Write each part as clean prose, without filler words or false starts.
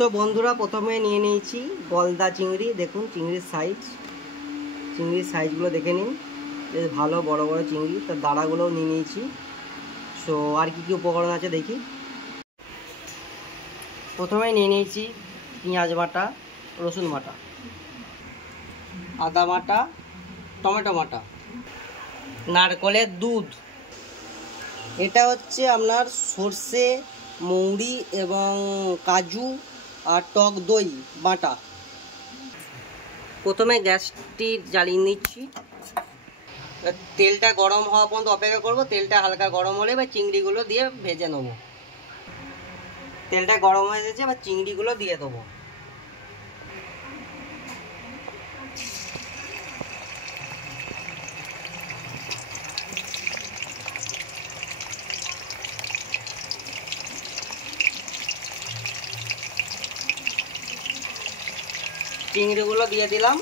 So বন্ধুরা, প্রথমে নিয়ে নিয়েছি গলদা চিংড়ি। দেখুন চিংড়ির সাইজগুলো দেখে নিন, বেশ ভালো বড় বড় চিংড়ি। তার দাঁড়াগুলোও নিয়ে নিয়েছি। সো আর কি কি উপকরণ আছে দেখি। প্রথমে নিয়ে নিয়েছি পেঁয়াজ বাটা, রসুন বাটা, আদা বাটা, টমেটো বাটা, নারকেলের দুধ, এটা হচ্ছে আপনার সর্ষে, মৌরি এবং কাজু আর টক দই বাটা। প্রথমে গ্যাসটি জ্বালিয়ে নিচ্ছি। তেলটা গরম হওয়া পর্যন্ত অপেক্ষা করব। তেলটা হালকা গরম হলে এবার চিংড়িগুলো দিয়ে ভেজে নেব। তেলটা গরম হয়ে গেছে, এবার চিংড়িগুলো দিয়ে দেবো। চিংড়িগুলো দিয়ে দিলাম।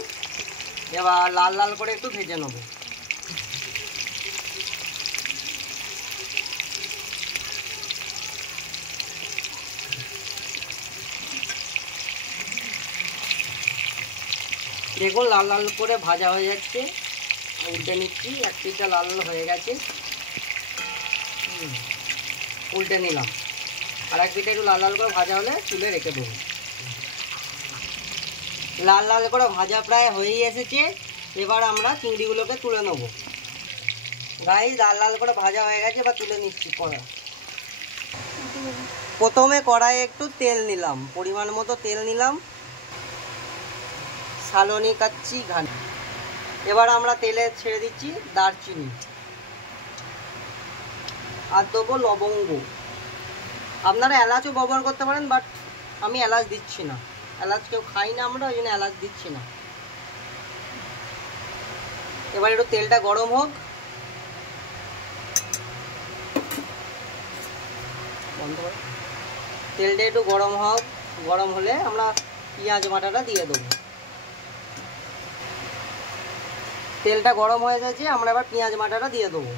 এবার লাল লাল করে একটু ভেজে নেব। দেখুন লাল লাল করে ভাজা হয়ে যাচ্ছে। উল্টে নিচ্ছি। এক পিঠটা লাল লাল হয়ে গেছে, উল্টে নিলাম। আর এক পিঠটা একটু লাল লাল করে ভাজা হলে তুলে রেখে দেবো। লাল লাল করে ভাজা প্রায় হয়েই এসেছে। এবার আমরা চিংড়িগুলোকে তুলে নেব। গাইস, লাল লাল করে ভাজা হয়ে গেছে, এবার তুলে নিচ্ছি কড়া। প্রথমে কড়াইয়ে একটু তেল নিলাম, পরিমাণ মতো তেল নিলাম। সালনি কাচ্চি ঘানি। এবার আমরা তেলে ছেড়ে দিচ্ছি দারচিনি, আর দেবো লবঙ্গ। আপনারা এলাচও ব্যবহার করতে পারেন, বাট আমি এলাচ দিচ্ছি না। এলাচ কেউ খাই না আমরা, ওই জন্য এলাচ দিচ্ছি না। এবার একটু তেলটা গরম হোক। তেলটা একটু গরম হোক। গরম হলে আমরা পেঁয়াজ বাটাটা দিয়ে দেবো। তেলটা গরম হয়ে গেছে, আমরা এবার পেঁয়াজ বাটাটা দিয়ে দেবো।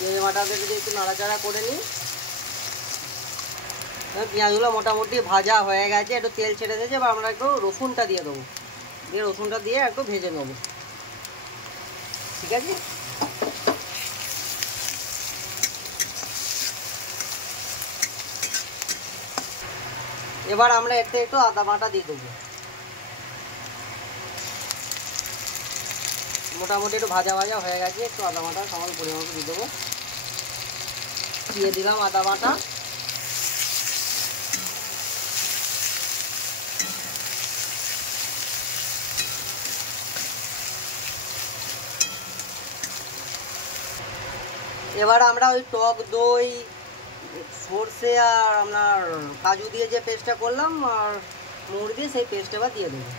পেঁয়াজ বাটাটা যদি একটু নাড়াচাড়া করে নিই। পেঁয়াজগুলো মোটামুটি ভাজা হয়ে গেছে, একটু তেল ছেড়ে দিয়েছে। এবার আমরা একটু রসুনটা দিয়ে দেবো। দিয়ে রসুনটা দিয়ে একটু ভেজে নেবো। ঠিক আছে। এবার আমরা এতে একটু আদা বাটা দিয়ে দেবো। মোটামুটি একটু ভাজা ভাজা হয়ে গেছে, একটু আদা বাটা সমান পরিমাণ দিয়ে দেবো। দিয়ে দিলাম আদা বাটা। এবার আমরা ওই টক দই, সর্ষে আর আপনার কাজু দিয়ে যে পেস্টটা করলাম আর মৌরি দিয়ে, সেই পেস্ট এবার দিয়ে দেবো।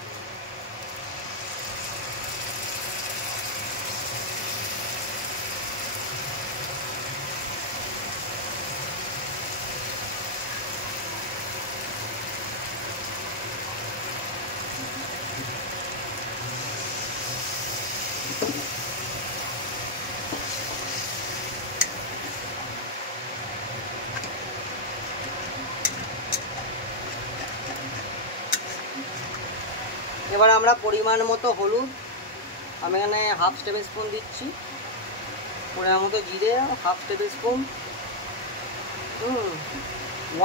এবার আমরা পরিমাণ মতো হলুদ, আমি এখানে হাফ টেবিল স্পুন দিচ্ছি। পরিমাণ মতো জিরে হাফ টেবিল স্পুন।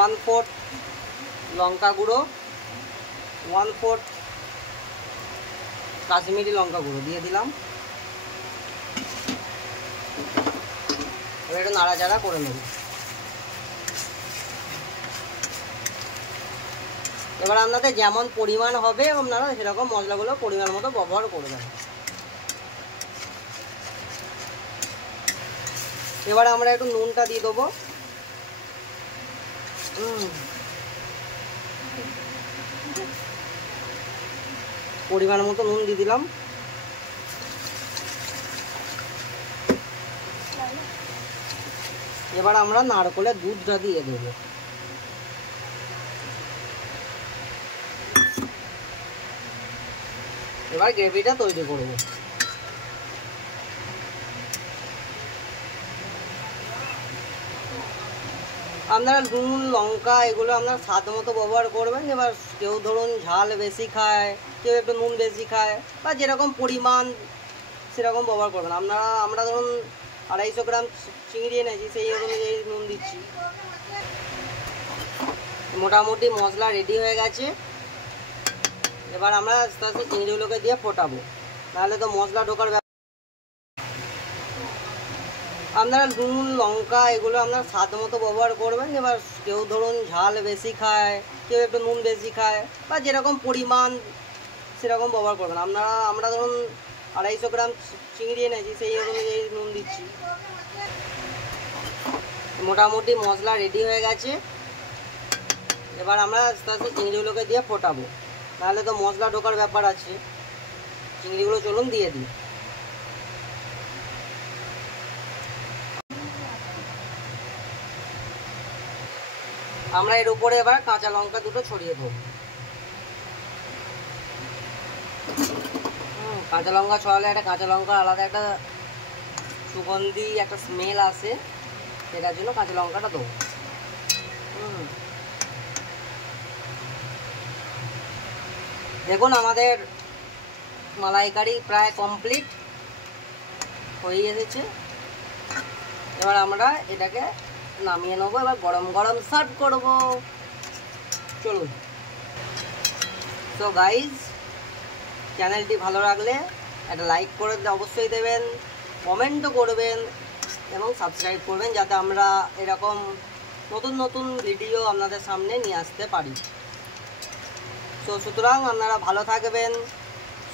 1/4 লঙ্কা গুঁড়ো, 1/4 কাশ্মীরি লঙ্কা গুঁড়ো দিয়ে দিলাম। এবার একটু নাড়াচাড়া করে নেব। এবার আপনাদের যেমন পরিমাণ হবে আপনারা সেরকম মশলাগুলো পরিমাণ মতো ব্যবহার করবেন। এবার আমরা একটু নুনটা দিয়ে দেবো। পরিমাণ মতো নুন দিয়ে দিলাম। এবার আমরা নারকেলের দুধটা দিয়ে দেবো। এবার গ্রেভিটা তৈরি করব। আপনারা নুন লঙ্কা এগুলো আপনার স্বাদ মতো ব্যবহার করবেন। এবার কেউ ধরুন ঝাল বেশি খায়, কেউ একটু নুন বেশি খায়, বা যেরকম পরিমাণ সেরকম ব্যবহার করবেন। আমরা ধরুন 250 গ্রাম চিংড়ি এনেছি, সেই অনুযায়ী নুন দিচ্ছি। মোটামুটি মশলা রেডি হয়ে গেছে। এবার আমরা আস্তে আস্তে চিংড়িগুলোকে দিয়ে ফোটাবো, নাহলে তো মশলা ঢোকার ব্যাপার। আপনারা নুন লঙ্কা এগুলো আপনার স্বাদ মতো ব্যবহার করবেন। এবার কেউ ধরুন ঝাল বেশি খায়, কেউ একটু নুন বেশি খায়, বা যেরকম পরিমাণ সেরকম ব্যবহার করবেন। আমরা ধরুন 250 গ্রাম চিংড়ি এনেছি, সেই অনুযায়ী নুন দিচ্ছি। মোটামুটি মশলা রেডি হয়ে গেছে। এবার আমরা আস্তে আস্তে চিংড়িগুলোকে দিয়ে ফোটাবো, নাহলে তো মশলা ঢোকার ব্যাপার আছে। চিংড়িগুলো চলুন দিয়ে দিই। আমরা এর উপরে এবার কাঁচা লঙ্কা দুটো ছড়িয়ে দেবো। কাঁচা লঙ্কা ছড়ালে একটা কাঁচা লঙ্কা আলাদা একটা সুগন্ধি একটা স্মেল আসে, সেটার জন্য কাঁচা লঙ্কাটা দেবো। দেখুন আমাদের মালাইকারি প্রায় কমপ্লিট হয়ে এসেছে। এবার আমরা এটাকে নামিয়ে নেবো। এবার গরম গরম সার্ভ করবো। চলুন। তো গাইজ, চ্যানেলটি ভালো লাগলে একটা লাইক করে অবশ্যই দেবেন, কমেন্টও করবেন এবং সাবস্ক্রাইব করবেন, যাতে আমরা এরকম নতুন নতুন ভিডিও আপনাদের সামনে নিয়ে আসতে পারি। তো সুতরাং আপনারা ভালো থাকবেন,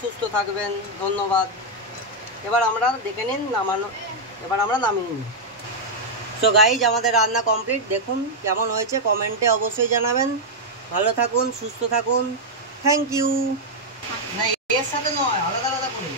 সুস্থ থাকবেন। ধন্যবাদ। এবার আমরা দেখে নিন নামানো। এবার আমরা নামিয়ে নিই। সো গাইজ, আমাদের রান্না কমপ্লিট। দেখুন কেমন হয়েছে, কমেন্টে অবশ্যই জানাবেন। ভালো থাকুন, সুস্থ থাকুন। Thank you. না, এর সাথে নয়, আলাদা আলাদা করুন।